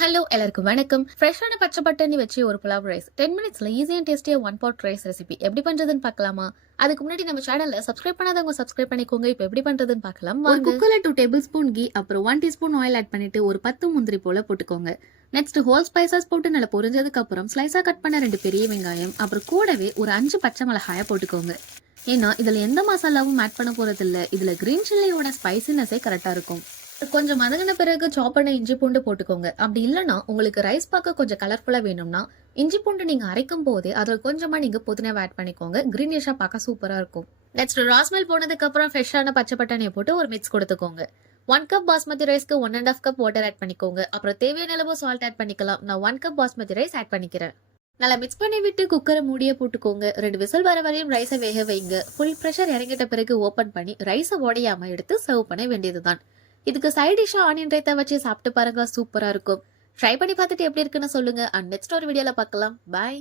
Hello எல்லாருக்கும் வணக்கம். ஃப்ரெஷ்ஷான பச்சை பட்டாணி வச்சு ஒரு புலாவ் ரைஸ் 10 மினிட்ஸ்ல ஈஸி அண்ட் டேஸ்டியா ஒன் பாட் ரைஸ் ரெசிபி எப்படி பண்றதுன்னு பார்க்கலாமா? அதுக்கு முன்னாடி நம்ம சேனல்ல சப்ஸ்கிரைப் பண்ணாதவங்க சப்ஸ்கிரைப் பண்ணிக்கோங்க. இப்போ எப்படி பண்றதுன்னு பார்க்கலாம் ஒரு வாங்க. குக்கர்ல 2 டேபிள் ஸ்பூன் கீ அப்புறம் 1 டீஸ்பூன் ஆயில் ஆட் பண்ணிட்டு ஒரு 10 முந்திரி போல போட்டுக்கோங்க. நெக்ஸ்ட் ஹோல் ஸ்பைசஸ் போட்டு நல்லா பொரிஞ்சதுக்கு அப்புறம் ஸ்லைஸா கட் பண்ண 2 பெரிய வெங்காயம் அப்புறம் கூடவே ஒரு 5 பச்சை மிளகாய போட்டுக்கோங்க. ஏன்னா இதுல எந்த மசாலாவும் ஆட் பண்ண போறது இல்ல. இதுல கிரீன் சில்லியோட ஸ்பைசினஸே கரெக்டா இருக்கும். கொஞ்சம் மதங்கின பிறகு சாப் பண்ண இஞ்சி பூண்டு போட்டுக்கோங்க. அப்படி இல்லைன்னா உங்களுக்கு ரைஸ் பார்க்க கொஞ்சம் கலர்ஃபுல்லா வேணும்னா இஞ்சி பூண்டு நீங்க அரைக்கும் போதே அதுல கொஞ்சமா நீங்க புதினாவை ஆட் பண்ணிக்கோங்க. கிரீனிஷா பார்க்க சூப்பரா இருக்கும். நெக்ஸ்ட் ராஸ்மெல் போனதுக்கு அப்புறம் ஃப்ரெஷ்ஷான பச்சை பட்டாணியை போட்டு ஒரு மிக்ஸ் கொடுத்துக்கோங்க. 1 கப் பாஸ்மதி ரைஸ்க்கு 1.5 கப் வாட்டர் ஆட் பண்ணிக்கோங்க. அப்புறம் தேவையான அளவு சால்ட் ஆட் பண்ணிக்கலாம். நான் 1 கப் பாஸ்மதி ரைஸ் ஆட் பண்ணிக்கிறேன். நல்லா மிக்ஸ் பண்ணி விட்டு குக்கரை மூடிய போட்டுக்கோங்க. 2 விசில் வர வரையும் ரைஸை வேக வைங்க. ஃபுல் ப்ரெஷர் இறங்கிட்ட பிறகு ஓபன் பண்ணி ரைஸை உடையாம எடுத்து சர்வ் பண்ண வேண்டியதுதான். இதுக்கு சைட் டிஷ்ஷா ஆனியன் ரைத்தா வச்சு சாப்பிட்டு பாருங்க, சூப்பரா இருக்கும். ட்ரை பண்ணி பார்த்துட்டு எப்படி இருக்குன்னு சொல்லுங்க. அண்ட் நெக்ஸ்ட் ஒரு வீடியோல பார்க்கலாம். பாய்.